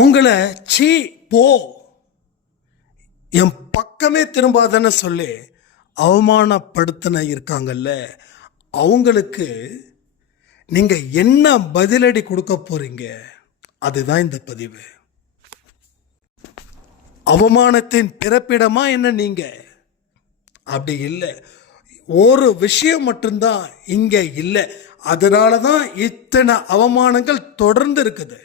உங்களை சீ போ என் பக்கமே திரும்பாதன்னு சொல்லி அவமானப்படுத்தின இருக்காங்கல்ல, அவங்களுக்கு நீங்கள் என்ன பதிலடி கொடுக்க போறீங்க? அதுதான் இந்த பதிவு. அவமானத்தின் பிறப்பிடமா என்ன நீங்க? அப்படி இல்லை. ஒரு விஷயம் மட்டும்தான் இங்க இல்லை. அதனால தான் இத்தனை அவமானங்கள் தொடர்ந்து இருக்குது.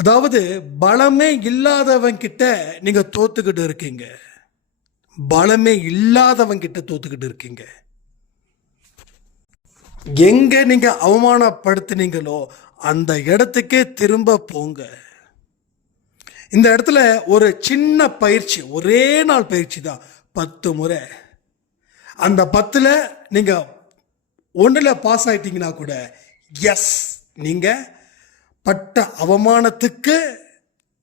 அதாவது பலமே இல்லாதவன் கிட்ட நீங்க தோத்துக்கிட்டு இருக்கீங்க. பலமே இல்லாதவன் கிட்ட தோத்துக்கிட்டு இருக்கீங்க. எங்க நீங்க அவமானப்படுத்தினீங்களோ அந்த இடத்துக்கே திரும்ப போங்க. இந்த இடத்துல ஒரு சின்ன பயிற்சி, ஒரே நாள் பயிற்சி தான், 10 முறை. அந்த 10ல் நீங்க 1ல் பாஸ் ஆயிட்டீங்கன்னா கூட எஸ், நீங்க பட்ட அவமானத்துக்கு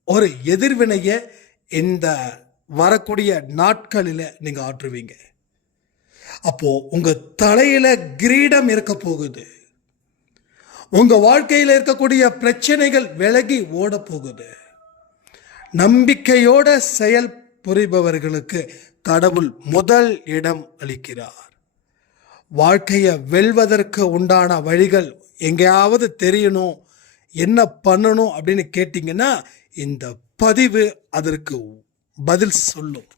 ஒரு எதிர்வினையை இந்த வரக்கூடிய நாட்களில் நீங்க ஆற்றுவீங்க. அப்போ உங்க தலையில கிரீடம் இருக்க போகுது. உங்க வாழ்க்கையில் இருக்கக்கூடிய பிரச்சனைகள் விலகி ஓட போகுது. நம்பிக்கையோட செயல் புரிபவர்களுக்கு கடவுள் முதல் இடம் அளிக்கிறார். வாழ்க்கையை வெல்வதற்கு உண்டான வழிகள் எங்கேயாவது தெரியணும், என்ன பண்ணணும் அப்படின்னு கேட்டீங்கன்னா இந்த பதிவு அதற்கு பதில் சொல்லும்.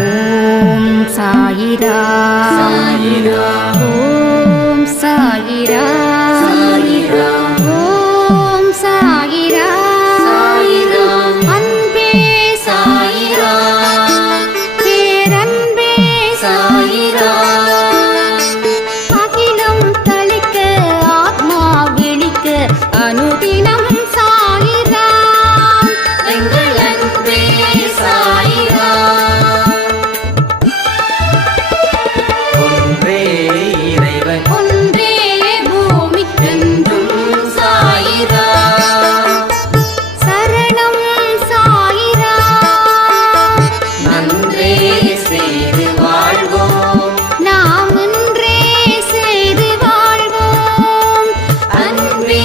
ஓம் சாயிரா சாயிரா, ஓம் சாயிரா சாயிரா, ஓம் சாயிரா சாயிரா, அன்பே சாயிரா, பேரன்பே சாயிரா, அகிலம் தளிக்க ஆத்மா விழிக்க அனுதினம் சாயிரா, எங்கள் அன்பே சாயிரா. ஒன்றே பூமிக்கென்றும் சாயிரா, சரணம் சாயிரா, நன்றே செய்து வாழ்வோம், நாம் ஒன்றே செய்து வாழ்வோம், அன்பே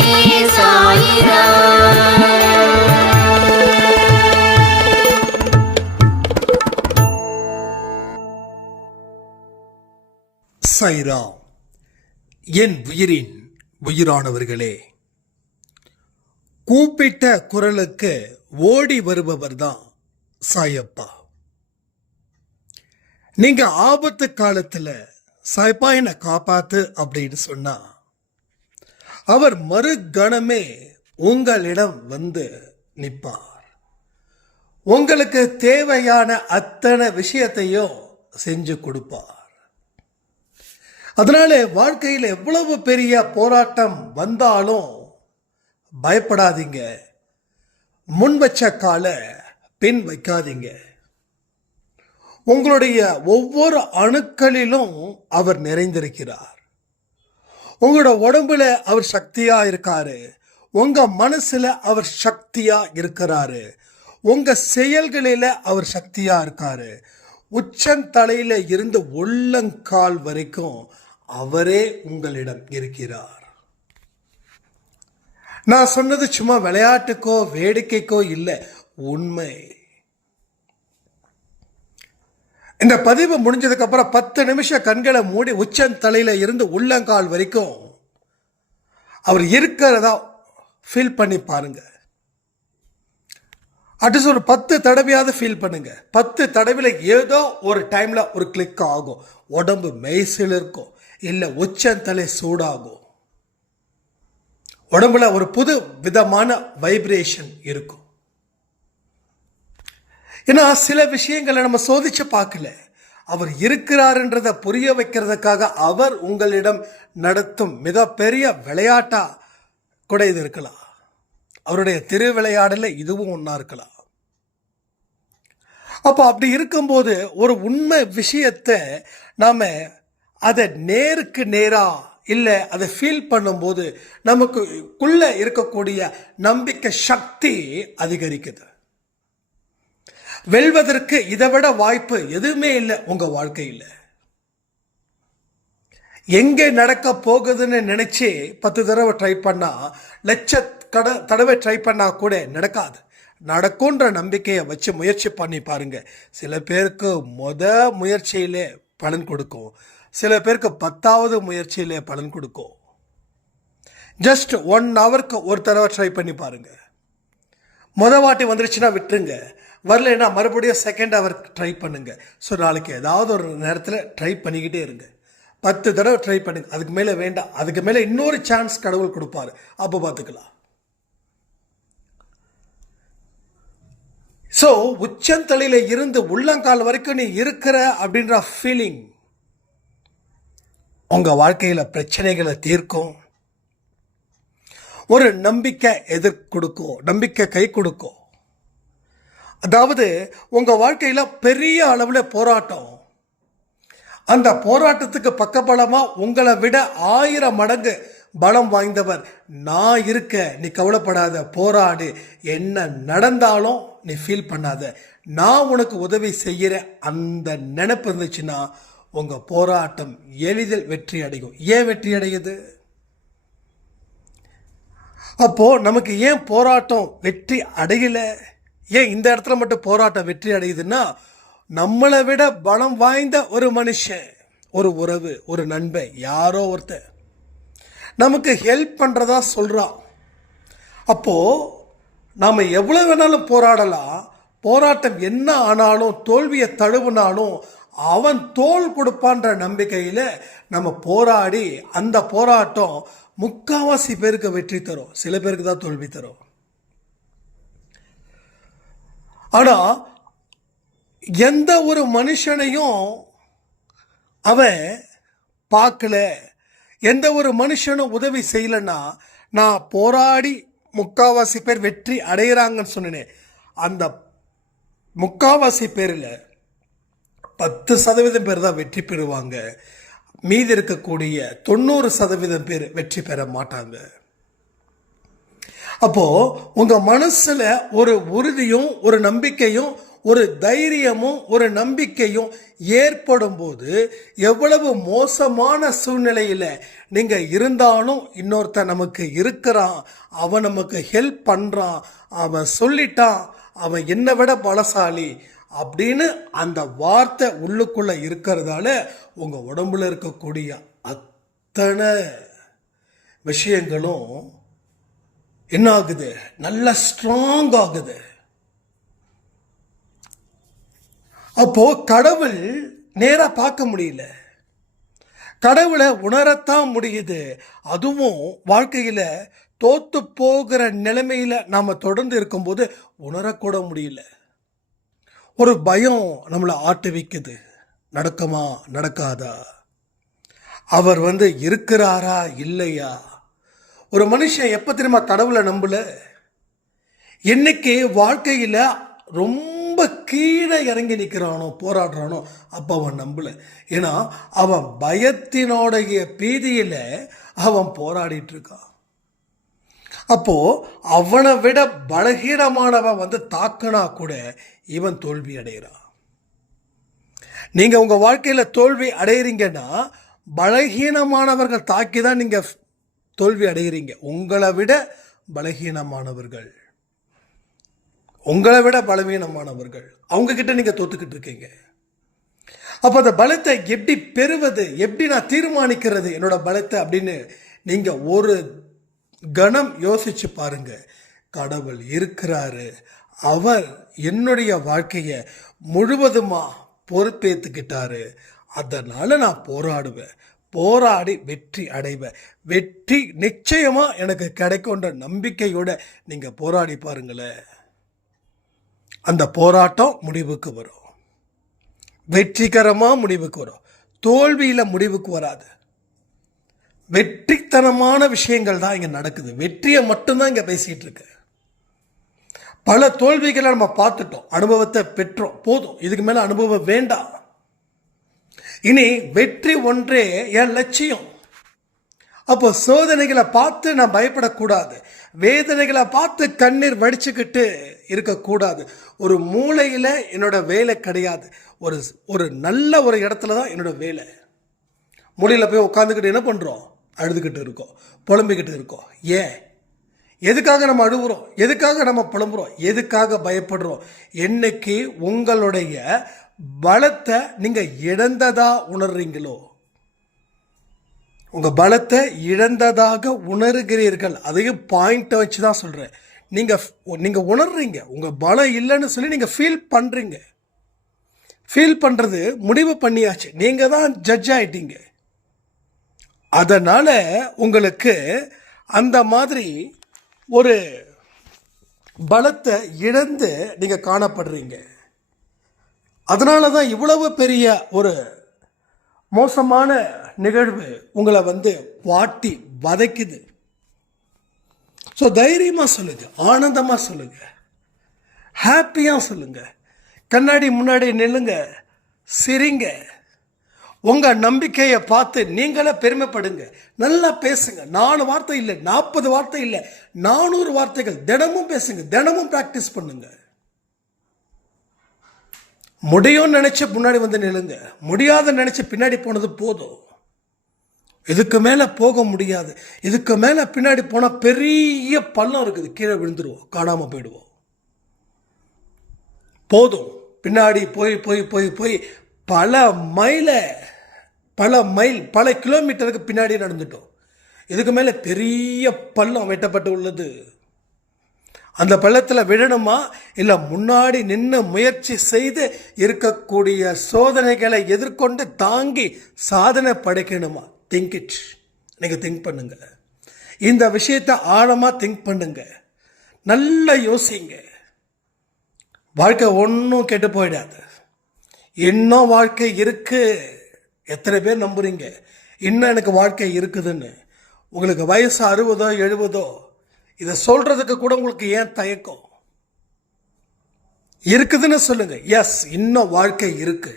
சாயிரா. சாய்ராம். என் உயிரின் உயிரானவர்களே, கூப்பிட்ட குரலுக்கு ஓடி வருபவர் தான் சாயப்பா. நீங்க ஆபத்து காலத்துல சாயப்பா என்னை காப்பாத்து அப்படின்னு சொன்னா அவர் மறுகணமே உங்களிடம் வந்து நிற்பார். உங்களுக்கு தேவையான அத்தனை விஷயத்தையும் செஞ்சு கொடுப்பார். அதனால வாழ்க்கையில் எவ்வளவு பெரிய போராட்டம் வந்தாலும் பயப்படாதீங்க. முன் வச்ச கால பின் வைக்காதீங்க. உங்களுடைய ஒவ்வொரு அணுக்களிலும் அவர் நிறைந்திருக்கிறார். உங்களோட உடம்புல அவர் சக்தியா இருக்காரு. உங்க மனசுல அவர் சக்தியா இருக்கிறாரு. உங்க செயல்களில அவர் சக்தியா இருக்காரு. உச்சந்தலையில இருந்து உள்ளங்கால் வரைக்கும் அவரே உங்களிடம் இருக்கிறார். நான் சொன்னது சும்மா விளையாட்டுக்கோ வேடிக்கைக்கோ இல்லை, உண்மை. இந்த பதிவு முடிஞ்சதுக்கு அப்புறம் 10 நிமிஷம் கண்களை மூடி உச்சந்தலையில இருந்து உள்ளங்கால் வரைக்கும் அவர் இருக்கிறதா ஃபீல் பண்ணி பாருங்க. அட்லீஸ்ட் ஒரு 10 தடவையாவது ஃபீல் பண்ணுங்க. 10 தடவையில் ஏதோ ஒரு டைம்ல ஒரு கிளிக் ஆகும். உடம்பு மெய்சில் இருக்கும், இல்லை உச்சந்தலை சூடாகும். உடம்புல ஒரு புது விதமான வைப்ரேஷன் இருக்கும். ஏன்னா சில விஷயங்களை நம்ம சோதிச்சு பார்க்கல. அவர் இருக்கிறாருன்றதை புரிய வைக்கிறதுக்காக அவர் உங்களிடம் நடத்தும் மிகப்பெரிய விளையாட்டா கூட இது இருக்கலாம். அவருடைய திருவிளையாடல இதுவும் ஒன்றா இருக்கலாம். அப்போ அப்படி இருக்கும்போது ஒரு உண்மை விஷயத்தை நாம அதை நேருக்கு நேரா இல்லை அதை ஃபீல் பண்ணும்போது நமக்குள்ள இருக்கக்கூடிய நம்பிக்கை சக்தி அதிகரிக்குது. வெல்வதற்கு இதை விட வாய்ப்பு எதுவுமே இல்லை உங்க வாழ்க்கையில். எங்கே நடக்க போகுதுன்னு நினைச்சு 10 தடவை ட்ரை பண்ணா, தடவை ட்ரை பண்ணா கூட நடக்காது. நடக்கும்ன்ற நம்பிக்கையை வச்சு முயற்சி பண்ணி பாருங்க. சில பேருக்கு முயற்சியிலே பலன் கொடுக்கும், சில பேருக்கு 10வது முயற்சியிலே பலன் கொடுக்கும். ஜஸ்ட் 1 ஹவருக்கு ஒரு தடவை ட்ரை பண்ணி பாருங்க. வாட்டி வந்துருச்சுன்னா விட்டுருங்க, வரலைன்னா மறுபடியும் 2nd ஹவர் ட்ரை பண்ணுங்க. ஸோ நாளைக்கு ஏதாவது ஒரு நேரத்தில் ட்ரை பண்ணிக்கிட்டே இருங்க. 10 தடவை ட்ரை பண்ணுங்க, அதுக்கு மேலே வேண்டாம். அதுக்கு மேலே இன்னொரு சான்ஸ் கடவுள் கொடுப்பாரு, அப்போ பார்த்துக்கலாம். ஸோ உச்சந்தலையில இருந்து உள்ளங்கால் வரைக்கும் நீ இருக்கிற அப்படின்ற ஃபீலிங் உங்க வாழ்க்கையில பிரச்சனைகளை தீர்க்கும். ஒரு நம்பிக்கை கொடுக்கும், நம்பிக்கை கை கொடுக்கும். அதாவது உங்க வாழ்க்கையில பெரிய அளவுல போராட்டம், அந்த போராட்டத்துக்கு பக்கபலமா உங்களை விட 1000 மடங்கு பலம் வாய்ந்தவர் நான் இருக்க, நீ கவலைப்படாத, போராடு, என்ன நடந்தாலும் நீ ஃபீல் பண்ணாத, நான் உனக்கு உதவி செய்கிற அந்த நினைப்பு இருந்துச்சுன்னா உங்க போராட்டம் எளிதில் வெற்றி அடையும். ஏன் வெற்றி அடையுது? அப்போ நமக்கு ஏன் போராட்டம் வெற்றி அடையல? ஏன் இந்த இடத்துல மட்டும் போராட்டம் வெற்றி அடையுதுன்னா, நம்மளை விட பலம் வாய்ந்த ஒரு மனுஷன், ஒரு உறவு, ஒரு நண்பன், யாரோ ஒருத்தர் நமக்கு ஹெல்ப் பண்றதா சொல்றான். அப்போ நாம எவ்வளவு வேணாலும் போராடலாம். போராட்டம் என்ன ஆனாலும், தோல்வியை தழுவினாலும் அவன் தோள் கொடுப்பான்ற நம்பிக்கையில நம்ம போராடி, அந்த போராட்டம் 3/4 பேருக்கு வெற்றி தரும், சில பேருக்கு தான் தோல்வி தரும். ஆனா எந்த ஒரு மனுஷனையும் அவன் பார்க்கல, எந்த ஒரு மனுஷனும் உதவி செய்யலன்னா, நான் போராடி 3/4 பேர் வெற்றி அடைகிறாங்கன்னு சொன்னேன். அந்த 3/4 பேரில் 10% பேர் தான் வெற்றி பெறுவாங்க. மீதி இருக்கக்கூடிய 90% பேர் வெற்றி பெற மாட்டாங்க. அப்போ உங்க மனசுல ஒரு உறுதியும், ஒரு நம்பிக்கையும், ஒரு தைரியமும், ஒரு நம்பிக்கையும் ஏற்படும் போது, எவ்வளவு மோசமான சூழ்நிலையில நீங்க இருந்தாலும் இன்னொருத்தன் நமக்கு இருக்கிறான், அவன் நமக்கு ஹெல்ப் பண்றான், அவன் சொல்லிட்டான், அவன் என்னை விட பலசாலி அப்படின்னு அந்த வார்த்தை உள்ளுக்குள்ள இருக்கிறதால உங்க உடம்புல இருக்கக்கூடிய அத்தனை விஷயங்களும் என்ன ஆகுது? நல்ல ஸ்ட்ராங் ஆகுது. அப்போ கடவுள் நேரா பார்க்க முடியல, கடவுளை உணரத்தான் முடியுது. அதுவும் வாழ்க்கையில தோத்து போகிற நிலைமையில நாம தொடர்ந்து இருக்கும்போது உணரக்கூட முடியல. ஒரு பயம் நம்மளை ஆட்டுவிக்குது, நடக்குமா நடக்காதா, அவர் இருக்கிறாரா இல்லையா. ஒரு மனுஷன் எப்ப தெரியுமா கடவுளை நம்பல? என்னைக்கு வாழ்க்கையில ரொம்ப கீழே இறங்கி நிற்கிறானோ, போராடுறானோ, அப்ப அவன் நம்பல. ஏன்னா அவன் பயத்தினோடைய பீதியில அவன் போராடிட்டு இருக்கான். அப்போ அவனை விட பலகீனமானவன் தாக்குனா கூட இவன் தோல்வி அடைகிறான். நீங்க உங்க வாழ்க்கையில தோல்வி அடைகிறீங்கன்னா, பலகீனமானவர்கள் தாக்கி தான் நீங்க தோல்வி அடைகிறீங்க. உங்களை விட பலகீனமானவர்கள், உங்களை விட பலவீனமானவர்கள், அவங்க கிட்ட நீங்க தோத்துக்கிட்டு இருக்கீங்க. அப்ப அந்த பலத்தை எப்படி பெறுவது, எப்படி நான் தீர்மானிக்கிறது என்னோட பலத்தை அப்படின்னு நீங்க ஒரு கணம் யோசிச்சு பாருங்க. கடவுள் இருக்கிறாரு, அவர் என்னுடைய வாழ்க்கையை முழுவதுமா பொறுப்பேற்றுக்கிட்டாரு. அதனால நான் போராடுவேன், போராடி வெற்றி அடைவேன், வெற்றி நிச்சயமா எனக்கு கிடைக்கும்ன்ற நம்பிக்கையோட நீங்க போராடி பாருங்களேன். அந்த போராட்டம் முடிவுக்கு வரும், வெற்றிகரமா முடிவுக்கு வரும், தோல்வியில முடிவுக்கு வராது. வெற்றித்தனமான விஷயங்கள் தான் இங்க நடக்குது. வெற்றியை மட்டும்தான் இங்க பேசிட்டு இருக்கு. பல தோல்விகளை நம்ம பார்த்துட்டோம், அனுபவத்தை பெற்றோம், போதும், இதுக்கு மேல அனுபவம் வேண்டாம். இனி வெற்றி ஒன்றே என் லட்சியம். அப்போ சோதனைகளை பார்த்து நான் பயப்படக்கூடாது, வேதனைகளை பார்த்து கண்ணீர் வடிச்சுக்கிட்டு இருக்கக்கூடாது. ஒரு மூலையில என்னோட வேலை கிடையாது, ஒரு நல்ல ஒரு இடத்துல தான் என்னோட வேலை. முடியல போய் உட்காந்துக்கிட்டு என்ன பண்ணுறோம்? அழுதுகிட்டு இருக்கோம், புலம்பிக்கிட்டு இருக்கோம். ஏன்? எதுக்காக நம்ம அழுகுறோம்? எதுக்காக நம்ம புலம்புறோம்? எதுக்காக பயப்படுறோம்? என்னைக்கு உங்களுடைய பலத்தை நீங்கள் இழந்ததா உணர்றீங்களோ, உங்கள் பலத்தை இழந்ததாக உணர்கிறீர்கள், அதையும் பாயிண்ட்டை வச்சு தான் சொல்கிறேன். நீங்கள் உணர்றீங்க, உங்கள் பலம் இல்லைன்னு சொல்லி நீங்கள் ஃபீல் பண்ணுறீங்க. ஃபீல் பண்ணுறது முடிவு பண்ணியாச்சு, நீங்கள் தான் ஜட்ஜ் ஆகிட்டீங்க. அதனால் உங்களுக்கு அந்த மாதிரி ஒரு பலத்தை இழந்து நீங்கள் காணப்படுறீங்க. அதனால தான் இவ்வளவு பெரிய ஒரு மோசமான நிகழ்வு உங்களை வாட்டி வதைக்குது. ஸோ தைரியமாக சொல்லுங்கள், ஆனந்தமாக சொல்லுங்கள், ஹாப்பியாக சொல்லுங்கள், கண்ணாடி முன்னாடி நில்லுங்க, சிரிங்க, உங்கள் நம்பிக்கையை பார்த்து நீங்களே பெருமைப்படுங்க, நல்லா பேசுங்க. 4 வார்த்தை இல்லை, 40 வார்த்தை இல்லை, 400 வார்த்தைகள் தினமும் பேசுங்க, தினமும் ப்ராக்டிஸ் பண்ணுங்க. முடியும்னு நினைச்சு முன்னாடி நில்லுங்க, முடியாத நினைச்சு பின்னாடி போனது போதும். இதுக்கு மேலே போக முடியாது. இதுக்கு மேலே பின்னாடி போனால் பெரிய பள்ளம் இருக்குது, கீழே விழுந்துருவோம், காணாமல் போயிடுவோம். போதும். பின்னாடி போய் போய் போய் போய் பல மைல் பல கிலோமீட்டருக்கு பின்னாடி நடந்துட்டோம். இதுக்கு மேலே பெரிய பள்ளம் வெட்டப்பட்டு உள்ளது. அந்த பள்ளத்தில் விழணுமா, இல்லை முன்னாடி நின்று முயற்சி செய்து இருக்கக்கூடிய சோதனைகளை எதிர்கொண்டு தாங்கி சாதனை படைக்கணுமா? Think it. நீங்கள் திங்க் பண்ணுங்க, இந்த விஷயத்தை ஆழமாக திங்க் பண்ணுங்க, நல்லா யோசிங்க. வாழ்க்கை ஒன்றும் கெட்டு போயிடாது. இன்னும் வாழ்க்கை இருக்கு. எத்தனை பேர் நம்புறீங்க இன்னும் எனக்கு வாழ்க்கை இருக்குதுன்னு? உங்களுக்கு வயசு 60 70, இதை சொல்றதுக்கு கூட உங்களுக்கு ஏன் தயக்கம்? இருக்குதுன்னு சொல்லுங்க. எஸ், இன்னும் வாழ்க்கை இருக்கு.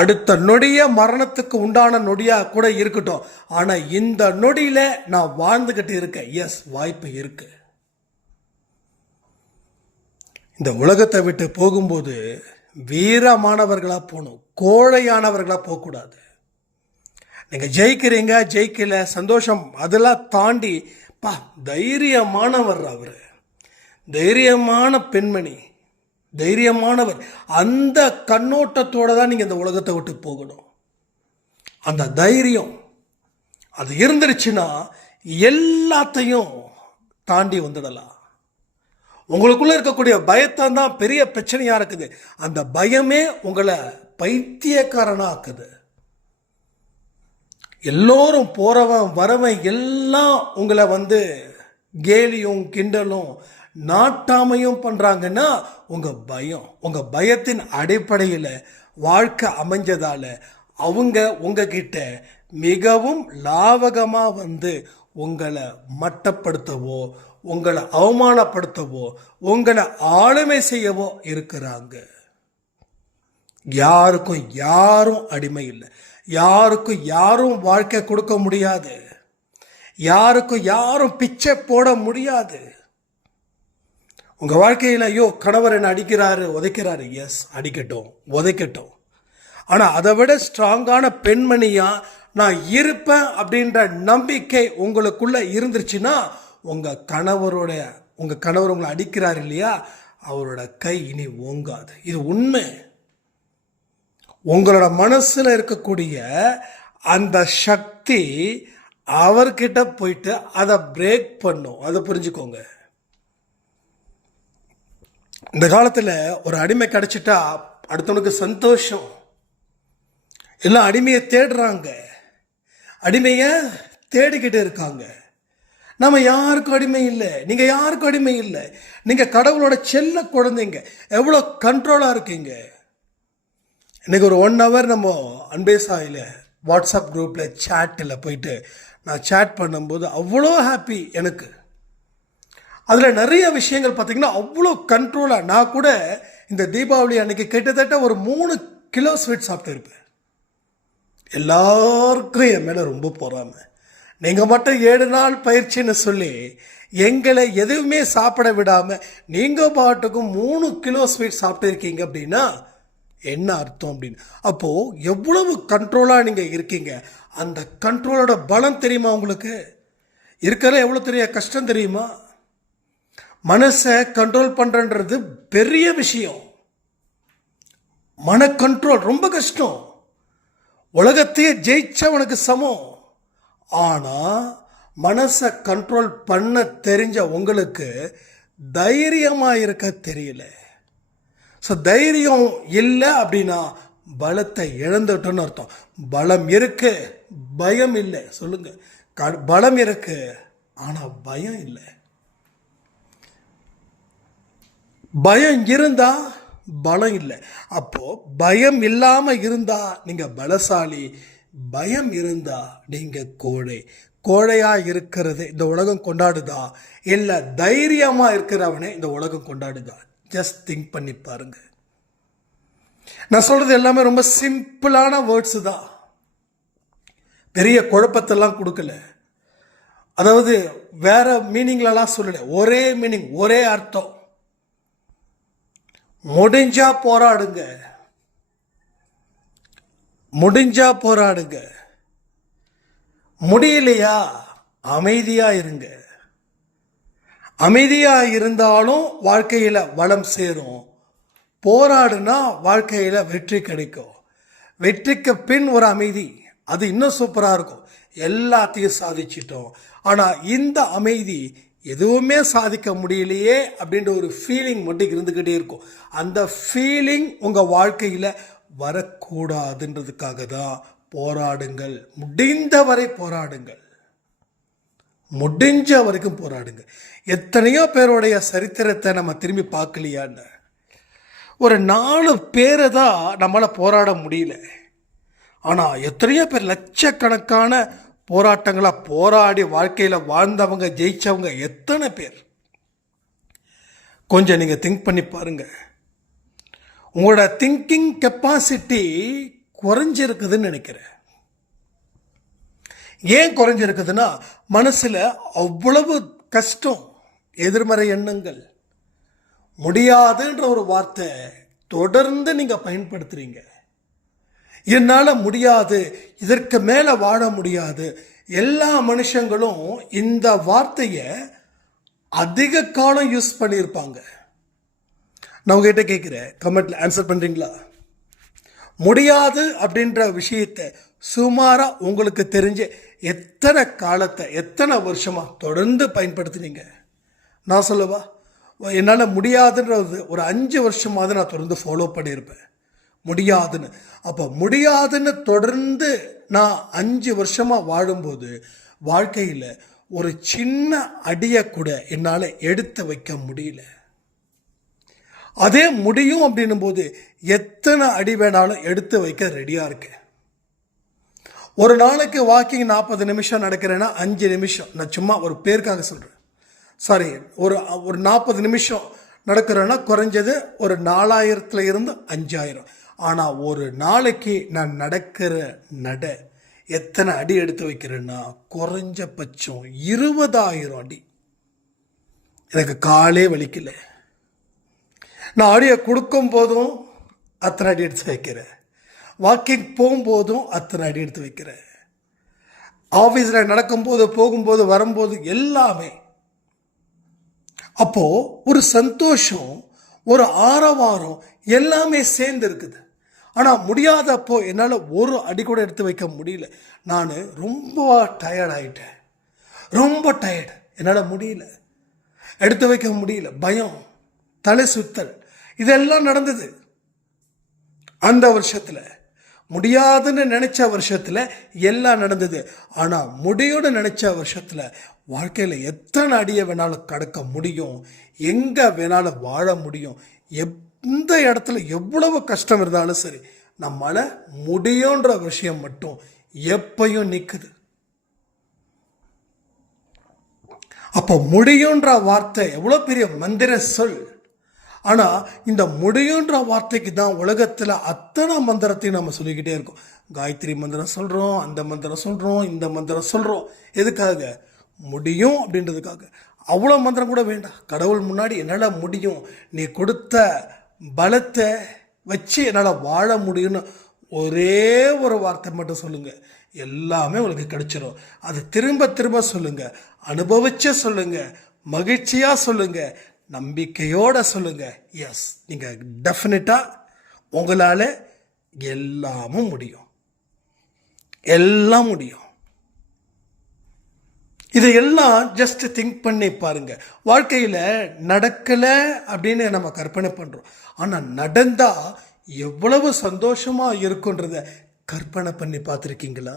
அடுத்த நொடிய மரணத்துக்கு உண்டான நொடியா கூட இருக்கட்டும், ஆனா இந்த நொடியில நான் வாழ்ந்துகிட்டு இருக்கேன். எஸ், வாய்ப்பு இருக்கு. இந்த உலகத்தை விட்டு போகும்போது வீரமானவர்களா போகணும், கோழையானவர்களா போகக்கூடாது. நீங்க ஜெயிக்கிறீங்க, ஜெயிக்கல, சந்தோஷம், அதெல்லாம் தாண்டி தைரியமானவர், அவரு தைரியமான பெண்மணி, தைரியமானவர், அந்த கண்ணோட்டத்தோட தான் நீங்க இந்த உலகத்தை விட்டு போகணும். அந்த தைரியம் அது இருந்துருச்சுன்னா எல்லாத்தையும் தாண்டி வந்துடலாம். உங்களுக்குள்ள இருக்கக்கூடிய பயத்தை தான் பெரிய பிரச்சனையா இருக்குது. அந்த பயமே உங்களை பைத்தியக்காரனா ஆக்குது. எல்லோரும் போறவன் வரவன் எல்லாம் உங்களை கேலியும் கிண்டலும் நாட்டாமையும் பண்றாங்கன்னா உங்க பயம், உங்க பயத்தின் அடிப்படையில் வாழ்க்கை அமைஞ்சதால அவங்க உங்ககிட்ட மிகவும் லாவகமா உங்களை மட்டப்படுத்தவோ, உங்களை அவமானப்படுத்தவோ, உங்களை ஆளுமை செய்யவோ இருக்கிறாங்க. யாருக்கும் யாரும் அடிமை இல்லை, யாருக்கும் யாரும் வாழ்க்கை கொடுக்க முடியாது, யாருக்கும் யாரும் பிச்சை போட முடியாது. உங்க வாழ்க்கையில் ஐயோ கணவர் என்ன அடிக்கிறாரு உதைக்கிறாரு, எஸ் அடிக்கட்டும் உதைக்கட்டும், ஆனா அதை விட ஸ்ட்ராங்கான பெண்மணியா நான் இருப்பேன் அப்படின்ற நம்பிக்கை உங்களுக்குள்ள இருந்துருச்சுன்னா உங்க கணவர் உங்களை அடிக்கிறார் இல்லையா, அவரோட கை இனி ஓங்காது. இது உண்மை. உங்களோட மனசுல இருக்கக்கூடிய அந்த சக்தி அவர்கிட்ட போயிட்டு அதை பிரேக் பண்ணும். அதை புரிஞ்சுக்கோங்க. இந்த காலத்துல ஒரு அடிமை கிடைச்சிட்டா அடுத்தவனுக்கு சந்தோஷம். எல்லாம் அடிமையை தேடுறாங்க, அடிமைய தேடிக்கிட்டு இருக்காங்க. நம்ம யாருக்கும் அடிமை இல்லை, நீங்க யாருக்கும் அடிமை இல்லை. நீங்க கடவுளோட செல்ல குழந்தைங்க. எவ்வளோ கண்ட்ரோலா இருக்கீங்க. இன்னைக்கு ஒரு 1 hour நம்ம அன்பேசாயில வாட்ஸ்அப் குரூப்ல சேட்டில் போயிட்டு நான் சேட் பண்ணும்போது அவ்வளோ ஹாப்பி எனக்கு. அதில் நிறைய விஷயங்கள் பார்த்தீங்கன்னா அவ்வளோ கண்ட்ரோலாக. நான் கூட இந்த தீபாவளி அன்னைக்கு கிட்டத்தட்ட ஒரு 3 கிலோ ஸ்வீட் சாப்பிட்டு இருப்பேன். எல்லாருக்கும் என் மேலே ரொம்ப பொறாமை. நீங்கள் மட்டும் 7 நாள் பயிற்சின்னு சொல்லி எங்களை எதுவுமே சாப்பிட விடாமல் நீங்கள் பாட்டுக்கும் 3 கிலோ ஸ்வீட் சாப்பிட்டு இருக்கீங்க அப்படின்னா என்ன அர்த்தம் அப்படின்னு. அப்போது எவ்வளவு கண்ட்ரோலாக நீங்கள் இருக்கீங்க, அந்த கண்ட்ரோலோட பலம் தெரியுமா உங்களுக்கு? இருக்கிற எவ்வளோ தெரிய கஷ்டம் தெரியுமா? மனசை கண்ட்ரோல் பண்ணுறன்றது பெரிய விஷயம். மன கண்ட்ரோல் ரொம்ப கஷ்டம். உலகத்தையே ஜெயிச்சவனுக்கு சமம். ஆனால் மனசை கண்ட்ரோல் பண்ண தெரிஞ்ச உங்களுக்கு தைரியமாக இருக்க தெரியல. ஸோ தைரியம் இல்லை அப்படின்னா பலத்தை இழந்துட்டோன்னு அர்த்தம். பலம் இருக்கு, பயம் இல்லை. சொல்லுங்க, பலம் இருக்கு ஆனால் பயம் இல்லை. பயம் இருந்தா பலம் இல்லை. அப்போ பயம் இல்லாமல் இருந்தா நீங்க பலசாலி, பயம் இருந்தா நீங்க கோழை. கோழையா இருக்கிறது இந்த உலகம் கொண்டாடுதா, இல்லை தைரியமா இருக்கிறவனே இந்த உலகம் கொண்டாடுதா? ஜஸ்ட் திங்க் பண்ணி பாருங்க. நான் சொல்றது எல்லாமே ரொம்ப சிம்பிளான வேர்ட்ஸ் தான், பெரிய குழப்பத்தெல்லாம் கொடுக்கல. அதாவது வேற மீனிங்லாம் சொல்லல, ஒரே மீனிங், ஒரே அர்த்தம். முடிஞ்சா போராடுங்க, முடிஞ்சா போராடுங்க. முடியலையா அமைதியா இருங்க. அமைதியா இருந்தாலும் வாழ்க்கையில வளம் சேரும். போராடுனா வாழ்க்கையில வெற்றி கிடைக்கும். வெற்றிக்கு பின் ஒரு அமைதி, அது இன்னும் சூப்பரா இருக்கும். எல்லாத்தையும் சாதிச்சிட்டோம், ஆனா இந்த அமைதி எதுவுமே சாதிக்க முடியலையே அப்படின்ற ஒரு ஃபீலிங் மட்டும் இருந்துக்கிட்டே இருக்கும். அந்த ஃபீலிங் உங்கள் வாழ்க்கையில் வரக்கூடாதுன்றதுக்காக தான் போராடுங்கள். முடிந்தவரை போராடுங்கள், முடிஞ்ச வரைக்கும் போராடுங்க. எத்தனையோ பேருடைய சரித்திரத்தை நம்ம திரும்பி பார்க்கலையான்னு, ஒரு 4 பேரை தான் நம்மளால் போராட முடியல. ஆனால் எத்தனையோ பேர் லட்சக்கணக்கான போராட்டங்களாக போராடி வாழ்க்கையில் வாழ்ந்தவங்க, ஜெயிச்சவங்க எத்தனை பேர். கொஞ்சம் நீங்கள் திங்க் பண்ணி பாருங்க. உங்களோட திங்கிங் கெப்பாசிட்டி குறைஞ்சிருக்குதுன்னு நினைக்கிறேன். ஏன் குறைஞ்சிருக்குதுன்னா, மனசில் அவ்வளவு கஷ்டம், எதிர்மறை எண்ணங்கள், முடியாதுன்ற ஒரு வார்த்தை தொடர்ந்து நீங்கள் பயன்படுத்துறீங்க. என்னால் முடியாது, இதற்கு மேலே வாழ முடியாது. எல்லா மனுஷங்களும் இந்த வார்த்தையை அதிக காலம் யூஸ் பண்ணியிருப்பாங்க. நான் உங்ககிட்ட கேட்குறேன், கமெண்ட்ல ஆன்சர் பண்ணுறீங்களா? முடியாது அப்படின்ற விஷயத்தை சுமாராக உங்களுக்கு தெரிஞ்ச எத்தனை காலத்தை, எத்தனை வருஷமாக தொடர்ந்து பயன்படுத்தினீங்க? நான் சொல்லவா, என்னால் முடியாதுன்றது ஒரு 5 வருஷமாவது நான் தொடர்ந்து ஃபாலோ பண்ணியிருப்பேன். முடியாதுன்னு. அப்போ முடியாதுன்னு தொடர்ந்து நான் 5 வருஷமாக வாழும்போது வாழ்க்கையில் ஒரு சின்ன அடியை கூட என்னால் எடுத்து வைக்க முடியல. அதே முடியும் அப்படின்னும் போது எத்தனை அடி வேணாலும் எடுத்து வைக்க ரெடியாக இருக்கேன். ஒரு நாளைக்கு வாக்கிங் 40 நிமிஷம் நடக்கிறேன்னா 5 நிமிஷம், நான் சும்மா ஒரு பேருக்காக சொல்கிறேன், சாரி, ஒரு 40 நிமிஷம் நடக்கிறேன்னா குறைஞ்சது ஒரு 4000 இருந்து 5000. ஆனால் ஒரு நாளைக்கு நான் நடக்கிற எத்தனை அடி எடுத்து வைக்கிறேன்னா குறைஞ்சபட்சம் 20,000 அடி. எனக்கு காலே வலிக்கல. நான் அடியை கொடுக்கும் போதும் அத்தனை அடி எடுத்து வைக்கிறேன், வாக்கிங் போகும்போதும் அத்தனை அடி எடுத்து வைக்கிறேன், ஆஃபீஸில் நடக்கும்போது, போகும்போது, வரும்போது எல்லாமே. அப்போ ஒரு சந்தோஷம், ஒரு ஆரவாரம் எல்லாமே சேர்ந்து இருக்குது. ஆனால் முடியாதப்போ என்னால் ஒரு அடி கூட எடுத்து வைக்க முடியல. நான் ரொம்ப டயர்ட் ஆகிட்டேன், ரொம்ப டயர்டு, என்னால் முடியல, எடுத்து வைக்க முடியல. பயம், தலை சுத்தல், இதெல்லாம் நடந்தது அந்த வருஷத்தில். முடியாதுன்னு நினைச்ச வருஷத்தில் எல்லாம் நடந்தது. ஆனால் முடியும்னு நினைச்ச வருஷத்தில் வாழ்க்கையில் எத்தனை அடியை வேணாலும் கடக்க முடியும், எங்கே வேணாலும் வாழ முடியும். எந்த இடத்துல எவ்வளவு கஷ்டம் இருந்தாலும் சரி, நம்மளால முடியுன்ற விஷயம் மட்டும் எப்பயும் நிற்குது. அப்போ முடியுன்ற வார்த்தை எவ்வளோ பெரிய மந்திர சொல். ஆனால் இந்த முடியுன்ற வார்த்தைக்கு தான் உலகத்தில் அத்தனை மந்திரத்தையும் நம்ம சொல்லிக்கிட்டே இருக்கோம். காயத்ரி மந்திரம் சொல்கிறோம், அந்த மந்திரம் சொல்கிறோம், இந்த மந்திரம் சொல்கிறோம். எதுக்காக? முடியும் அப்படின்றதுக்காக. அவ்வளோ மந்திரம் கூட வேண்டாம். கடவுள் முன்னாடி என்னால் முடியும், நீ கொடுத்த பலத்தை, வச்சு என்னால் வாழ முடியும்னு ஒரே ஒரு வார்த்தை மட்டும் சொல்லுங்கள், எல்லாமே உங்களுக்கு கிடைச்சிரும். அது திரும்ப திரும்ப சொல்லுங்கள், அனுபவிச்சு சொல்லுங்கள், மகிழ்ச்சியாக சொல்லுங்கள், நம்பிக்கையோடு சொல்லுங்கள். எஸ், நீங்கள் டெஃபினட்டாக உங்களால் எல்லாமும் முடியும், எல்லாம் முடியும். இதையெல்லாம் ஜஸ்ட் திங்க் பண்ணி பாருங்க. வாழ்க்கையில் நடக்கலை அப்படின்னு நம்ம கற்பனை பண்ணுறோம், ஆனால் நடந்தால் எவ்வளவு சந்தோஷமாக இருக்குன்றத கற்பனை பண்ணி பார்த்துருக்கீங்களா?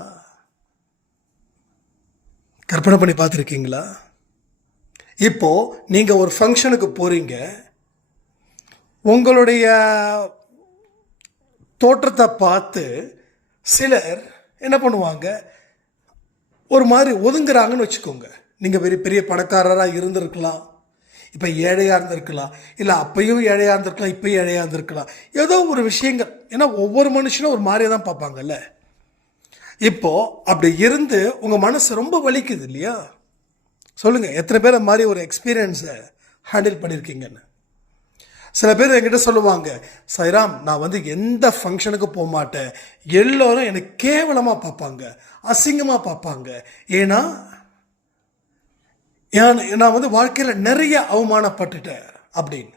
கற்பனை பண்ணி பார்த்துருக்கீங்களா? இப்போ நீங்கள் ஒரு ஃபங்க்ஷனுக்கு போகிறீங்க, உங்களுடைய தோற்றத்தை பார்த்து சிலர் என்ன பண்ணுவாங்க, ஒரு மாதிரி ஒதுங்குறாங்கன்னு வச்சுக்கோங்க. நீங்கள் பெரிய பெரிய பணக்காரராக இருந்திருக்கலாம், இப்போ ஏழையாக இருந்திருக்கலாம், இல்லை அப்பையும் ஏழையாக இருந்திருக்கலாம், இப்போயும் ஏழையாக இருந்திருக்கலாம், ஏதோ ஒரு விஷயங்கள். ஏன்னா ஒவ்வொரு மனுஷனும் ஒரு மாதிரியே தான் பார்ப்பாங்கல்ல. இப்போது அப்படி இருந்து உங்கள் மனசு ரொம்ப வலிக்குது இல்லையா? சொல்லுங்கள், எத்தனை பேர் அந்த மாதிரி ஒரு எக்ஸ்பீரியன்ஸை ஹேண்டில் பண்ணியிருக்கீங்கன்னு. சில பேர் என்கிட்ட சொல்லுவாங்க, சைராம் நான் எந்த ஃபங்க்ஷனுக்கு போக மாட்டேன், எல்லோரும் எனக்கு கேவலமாக பார்ப்பாங்க, அசிங்கமாக பார்ப்பாங்க, ஏன்னா நான் வாழ்க்கையில் நிறைய அவமானப்பட்டுட்டேன் அப்படின்னு.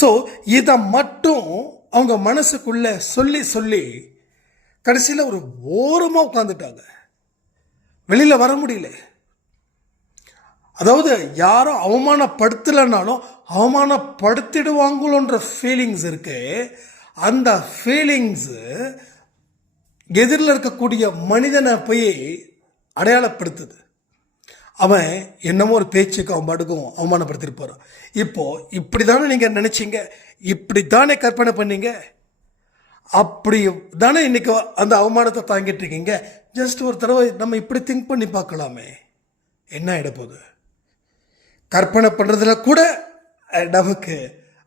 ஸோ இதை மட்டும் அவங்க மனசுக்குள்ள சொல்லி சொல்லி கடைசியில் ஒரு ஓரமாக உட்காந்துட்டாங்க, வெளியில் வர முடியல. அதாவது யாரும் அவமானப்படுத்தலைனாலும் அவமானப்படுத்திடுவாங்களோன்ற ஃபீலிங்ஸ் இருக்கு. அந்த ஃபீலிங்ஸு எதிரில் இருக்கக்கூடிய மனிதனை போய் அடையாளப்படுத்துது. அவன் என்னமோ ஒரு பேச்சுக்கு அவன் பாட்டுக்கும் அவமானப்படுத்திட்டு போகிறான். இப்போது இப்படி தானே நீங்கள் நினச்சிங்க, இப்படி தானே கற்பனை பண்ணீங்க, அப்படி தானே இன்றைக்கி அந்த அவமானத்தை தாங்கிட்டு இருக்கீங்க. ஜஸ்ட் ஒரு தடவை நம்ம இப்படி திங்க் பண்ணி பார்க்கலாமே, என்ன ஆகிடப்போகுது? கற்பனை பண்ணுறதுல கூட நமக்கு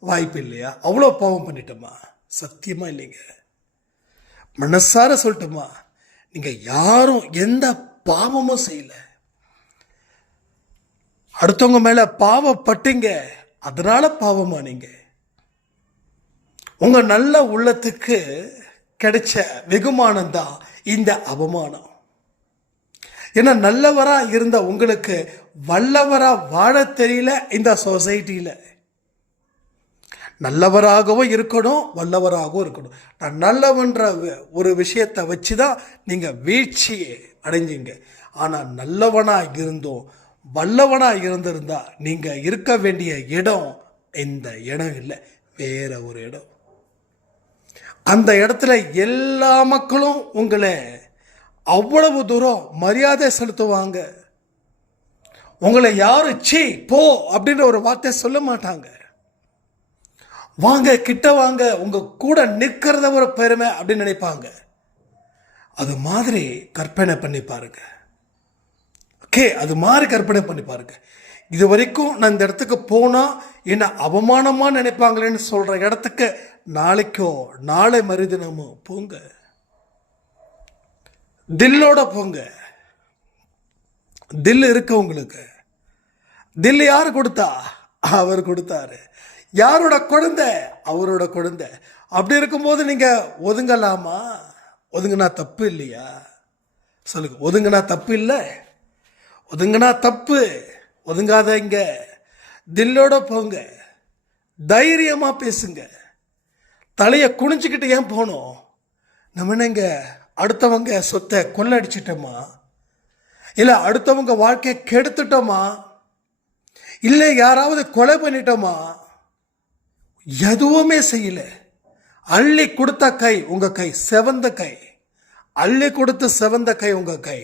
வாய்ப்பு இல்லையா? அவ்வளோ பாவம் பண்ணிட்டோமா? சத்தியமாக இல்லைங்க. மனசார சொல்லட்டுமா, நீங்கள் யாரும் எந்த பாவமும் செய்யலை, அடுத்தவங்க மேலே பாவப்பட்டீங்க, அதனால பாவமா நீங்கள்? உங்கள் நல்ல உள்ளத்துக்கு கிடைச்ச வெகுமானம் தான் இந்த அவமானம். ஏன்னா நல்லவராக இருந்த உங்களுக்கு வல்லவராக வாழ தெரியல இந்த சொசைட்டியில். நல்லவராகவும் இருக்கணும், வல்லவராகவும் இருக்கணும். நான் நல்லவன்ற ஒரு விஷயத்தை வச்சு தான் நீங்கள் வீழ்ச்சியை அடைஞ்சிங்க. ஆனால் நல்லவனாக இருந்தோம், வல்லவனாக இருந்திருந்தா நீங்கள் இருக்க வேண்டிய இடம் இந்த இடம் இல்லை, வேற ஒரு இடம். அந்த இடத்துல எல்லா மக்களும் உங்களை அவ்வளவு தூரம் மரியாதை செலுத்துவாங்க. உங்களை யாரும் சீ போ அப்படின்ற ஒரு வார்த்தை சொல்ல மாட்டாங்க. வாங்க கிட்ட வாங்க, உங்க கூட நிற்கிறத ஒரு பெருமை அப்படின்னு நினைப்பாங்க. அது மாதிரி கற்பனை பண்ணி பாருங்க. ஓகே, அது மாதிரி கற்பனை பண்ணி பாருங்க. இது வரைக்கும் நான் இந்த இடத்துக்கு போனால் என்ன அவமானமாக நினைப்பாங்களேன்னு சொல்கிற இடத்துக்கு நாளைக்கோ நாளை மறுதினமோ போங்க, தில்லோட போங்க. தில் இருக்கு உங்களுக்கு. தில் யார் கொடுத்தா? அவர் கொடுத்தாரு. யாரோட குழந்தை? அவரோட குழந்தை. அப்படி இருக்கும்போது நீங்கள் ஒதுங்கலாமா? ஒதுங்கினா தப்பு இல்லையா? சொல்லுங்க, ஒதுங்கினா தப்பு இல்லை? ஒதுங்கினா தப்பு. ஒதுங்காதீங்க, தில்லோட போங்க, தைரியமாக பேசுங்க. தலையை குனிஞ்சிக்கிட்டு ஏன் போகணும்? நம்ம என்னங்க அடுத்தவங்க சொத்தை கொள்ளடிச்சிட்டோமா? இல்லை அடுத்தவங்க வாழ்க்கையை கெடுத்துட்டோமா? இல்லை யாராவது கொலை பண்ணிட்டோமா? எதுவுமே செய்யல. அள்ளி கொடுத்த கை உங்க கை, செவந்த கை. அள்ளி கொடுத்து செவந்த கை உங்க கை.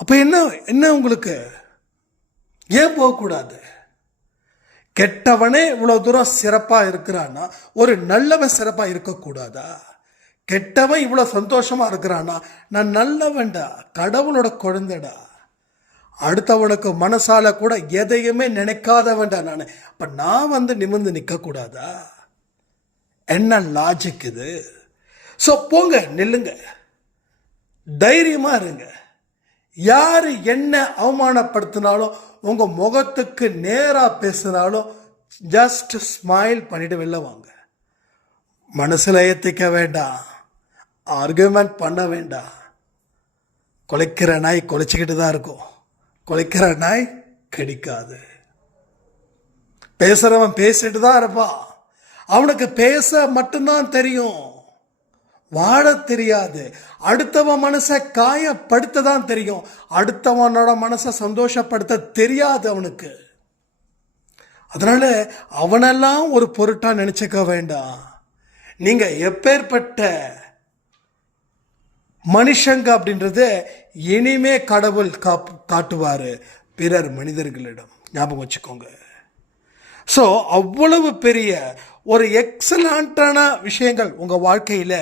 அப்ப என்ன உங்களுக்கு? ஏன் போகக்கூடாது? கெட்டவனே இவ்வளவு தூரம் சிறப்பா இருக்கிறான்னா ஒரு நல்லவன் சிறப்பா இருக்கக்கூடாதா? கெட்டவன் இவ்வளவு சந்தோஷமா இருக்கிறான்னா நான் நல்லவன்டா, கடவுளோட குழந்தைடா, அடுத்தவனுக்கு மனசால கூட எதையுமே நினைக்காதவன்டா நான். அப்ப நான் நிமிர்ந்து நிற்க கூடாதா? என்ன லாஜிக் இது? ஸோ போங்க, நில்லுங்க, தைரியமா இருங்க. யாரு என்ன அவமானப்படுத்தினாலும் உங்க முகத்துக்கு நேரா பேசினாலும் ஜஸ்ட் ஸ்மைல் பண்ணிட்டு வெளில வாங்க. மனசில் ஏற்றிக்க வேண்டாம், ஆர்கியூமெண்ட் பண்ண வேண்டாம். குலைக்கிற நாய் குலைச்சிக்கிட்டு தான் இருக்கும், குலைக்கிற நாய் கடிக்காது. பேசுகிறவன் பேசிட்டு தான் இருப்பான், அவனுக்கு பேச மட்டும்தான் தெரியும், வாழ தெரியாது. அடுத்தவன் மனசை காயப்படுத்த தான் தெரியும், அடுத்தவனோட மனசை சந்தோஷப்படுத்த தெரியாது அவனுக்கு. அதனால அவனெல்லாம் ஒரு பொருட்டா நினைச்சுக்க வேண்டாம். நீங்க எப்பேற்பட்ட மனுஷங்க அப்படின்றத இனிமே கடவுள் காட்டுவாரு பிறர் மனிதர்களிடம். ஞாபகம் வச்சுக்கோங்க. ஸோ அவ்வளவு பெரிய ஒரு எக்ஸலண்டான விஷயங்கள் உங்க வாழ்க்கையில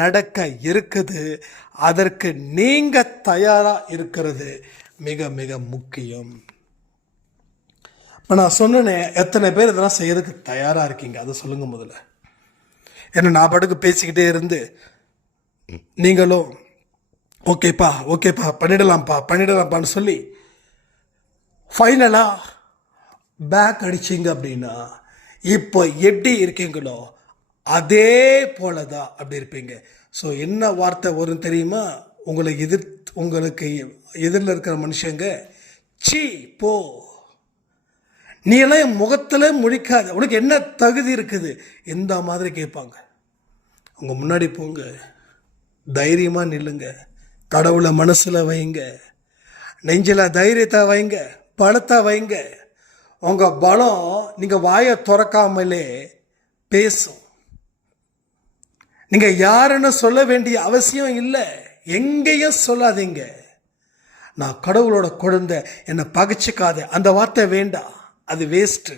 நடக்க இருக்குது. அதற்கு நீங்க தயாரா இருக்கிறது மிக மிக முக்கியம். இப்போ நான் சொன்னேனே, எத்தனை பேர் இதெல்லாம் செய்யறதுக்கு தயாரா இருக்கீங்க அதை சொல்லுங்க முதல்ல. ஏன்னா நான் பாட்டுக்கு பேசிக்கிட்டே இருந்து நீங்களும் ஓகேப்பா ஓகேப்பா பண்ணிடலாம்ப்பான்னு சொல்லி ஃபைனலாக பேக் அடிச்சிங்க அப்படின்னா இப்போ எப்படி இருக்கீங்களோ அதே போல தான் அப்படி இருப்பீங்க. ஸோ என்ன வார்த்தை வரும் தெரியுமா? உங்களுக்கு எதிரில் இருக்கிற மனுஷங்க, சீ போ, நீ எல்லாம் என் முகத்தில் முழிக்காத, உனக்கு என்ன தகுதி இருக்குது, இந்த மாதிரி கேட்பாங்க. உங்க முன்னாடி போங்க, தைரியமாக நில்லுங்க, கடவுளை மனசில் வைங்க, நெஞ்சில் தைரியத்தை வைங்க, பலத்தை வைங்க. உங்கள் பலம் நீங்கள் வாயை திறக்காமலே பேசும். நீங்கள் யாருன்னு சொல்ல வேண்டிய அவசியம் இல்லை, எங்கேயும் சொல்லாதீங்க. நான் கடவுளோட குழந்தை, என்னை பகைச்சிக்காத, அந்த வார்த்தை வேண்டாம், அது வேஸ்ட்டு.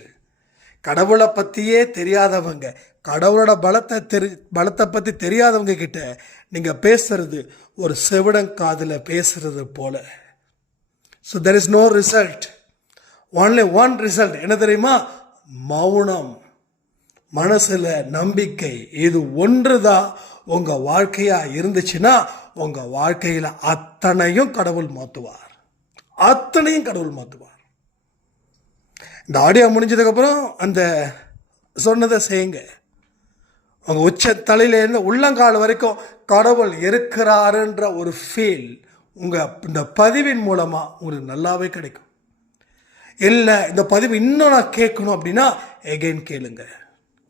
கடவுளை பற்றியே தெரியாதவங்க, கடவுளோட பலத்தை பற்றி தெரியாதவங்க கிட்ட நீங்கள் பேசுறது ஒரு செவிடங்காதில் பேசுறது போல. So there is no result, only one result. என்ன தெரியுமா? மௌனம், மனசில் நம்பிக்கை. இது ஒன்று தான் உங்கள் வாழ்க்கையாக இருந்துச்சுன்னா உங்கள் வாழ்க்கையில் அத்தனையும் கடவுள் மாற்றுவார், அத்தனையும் கடவுள் மாற்றுவார். இந்த ஆடியோ முடிஞ்சதுக்கப்புறம் அந்த சொன்னதை செய்யுங்க. உங்கள் உச்ச தலையிலேருந்து உள்ளங்கால் வரைக்கும் கடவுள் இருக்கிறாருன்ற ஒரு ஃபீல் உங்கள் இந்த பதிவின் மூலமாக உங்களுக்கு நல்லாவே கிடைக்கும். இல்லை இந்த பதிவு இன்னும் நான் கேட்கணும் அப்படின்னா எகைன் கேளுங்க,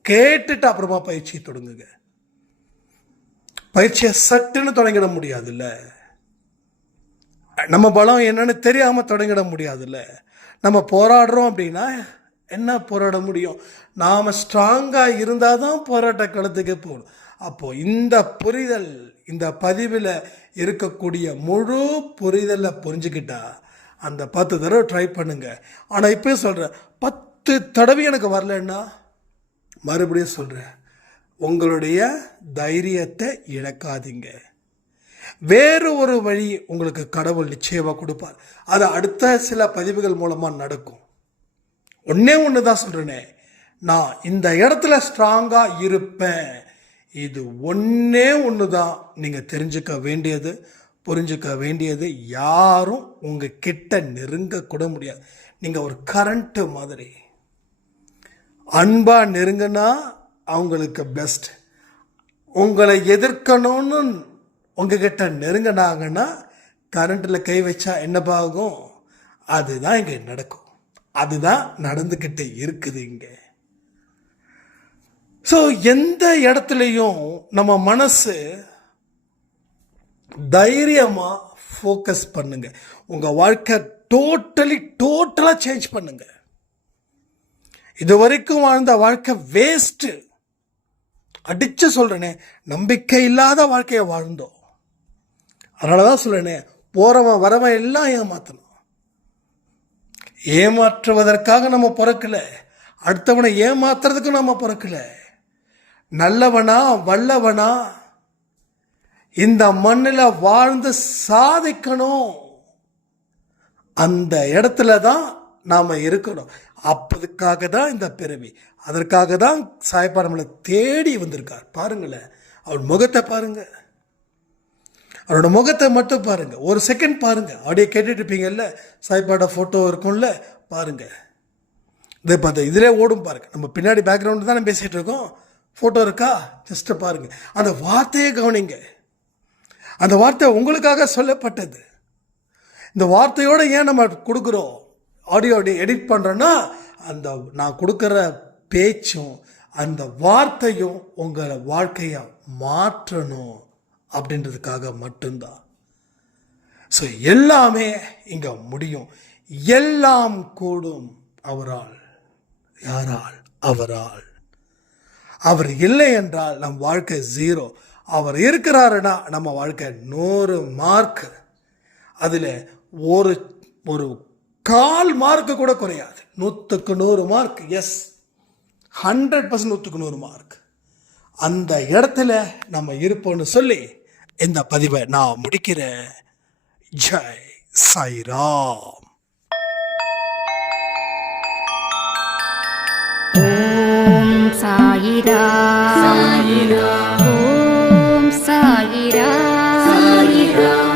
கேட்டுட்டு அப்புறமா பயிற்சி தொடங்குங்க. பயிற்சியை சட்டுன்னு தொடங்கிட முடியாதுல்ல, நம்ம பலம் என்னன்னு தெரியாமல் தொடங்கிட முடியாதுல்ல. நம்ம போராடுறோம் அப்படின்னா என்ன போராட முடியும்? நாம் ஸ்ட்ராங்காக இருந்தால் தான் போராட்ட களத்துக்கு போகணும். அப்போது இந்த புரிதல், இந்த பதிவில் இருக்கக்கூடிய முழு புரிதலை புரிஞ்சுக்கிட்டா அந்த 10 தடவை ட்ரை பண்ணுங்க. ஆனால் இப்போ சொல்கிறேன், 10 தடவை எனக்கு வரலன்னா மறுபடியும் சொல்கிறேன், உங்களுடைய தைரியத்தை இழக்காதீங்க. வேறு ஒரு வழி உங்களுக்கு கடவுள் நிச்சயமாக கொடுப்பார். அது அடுத்த சில பதிவுகள் மூலமாக நடக்கும். ஒன்று தான் சொல்கிறேனே, நான் இந்த இடத்துல ஸ்ட்ராங்காக இருப்பேன். இது ஒன்று தான் நீங்கள் தெரிஞ்சுக்க வேண்டியது, புரிஞ்சுக்க வேண்டியது. யாரும் உங்கள் கிட்ட நெருங்க கூட முடியாது. நீங்கள் ஒரு கரண்ட்டு மாதிரி, அன்பாக நெருங்கினா அவங்களுக்கு பெஸ்ட். உங்களை எதிர்க்கணும்னு உங்ககிட்ட நெருங்கினாங்கன்னா கரண்ட்டில் கை வச்சா என்னப்பா ஆகும்? அதுதான் இங்கே நடக்கும், அதுதான் நடந்துக்கிட்டே இருக்குது இங்கே. ஸோ எந்த இடத்துலையும் நம்ம மனசு தைரியமாக ஃபோக்கஸ் பண்ணுங்க. உங்கள் வாழ்க்கை டோட்டலாக சேஞ்ச் பண்ணுங்க. இது வரைக்கும் வாழ்ந்த வாழ்க்கை வேஸ்ட்டு, அடிச்சு சொல்கிறேனே, நம்பிக்கை இல்லாத வாழ்க்கையை வாழ்ந்தோம். அதனால தான் சொல்கிறேனே, போகிறவன் வரவன் எல்லாம் ஏமாற்றணும். ஏமாற்றுவதற்காக நம்ம பிறக்கலை, அடுத்தவனை ஏமாத்துறதுக்கு நம்ம பிறக்கலை. நல்லவனா வல்லவனா இந்த மண்ணில் வாழ்ந்து சாதிக்கணும், அந்த இடத்துல தான் நாம் இருக்கணும். அப்பதுக்காக தான் இந்த பிறவி, அதற்காக தான் சாய்ப்பா நம்மளை தேடி வந்திருக்கார். பாருங்களேன், அவர் முகத்தை பாருங்க, அவரோட முகத்தை மட்டும் பாருங்க, ஒரு செகண்ட் பாருங்க. அப்படியே கேட்டுட்டு இருப்பீங்கல்ல, சாய்ப்பாட ஃபோட்டோ இருக்கும்ல, பாருங்க. இதை பார்த்து இதிலே ஓடும் பாருங்க. நம்ம பின்னாடி பேக்ரவுண்டு தானே பேசிகிட்டு இருக்கோம். ஃபோட்டோ இருக்கா? ஜஸ்ட்டு பாருங்க. அந்த வார்த்தையை கவனிங்க. அந்த வார்த்தை உங்களுக்காக சொல்லப்பட்டது. இந்த வார்த்தையோடு ஏன் நம்ம கொடுக்குறோம், ஆடியோ எடிட் பண்ணுறோன்னா, அந்த நான் கொடுக்குற பேச்சும் அந்த வார்த்தையும் உங்களை வாழ்க்கையை மாற்றணும் அப்படின்றதுக்காக மட்டும்தான். ஸோ எல்லாமே இங்கே முடியும். எல்லாம் கூடும் அவரால். யாரால்? அவரால். அவர் இல்லை என்றால் நம் வாழ்க்கை 0. அவர் இருக்கிறாருன்னா நம்ம வாழ்க்கை 100 மார்க். அதில் ஒரு 1/4 மார்க்கு கூட குறையாது. 100க்கு 100 மார்க். எஸ், 100% 100க்கு 100 மார்க். அந்த இடத்துல நம்ம இருப்போம்னு சொல்லி இந்த பதிவை நான் முடிக்கிறேன். ஜெய் சாய்ராம். ஓம் சாயிரா சாயிரா, ஓம் சாயிரா சாயிரா.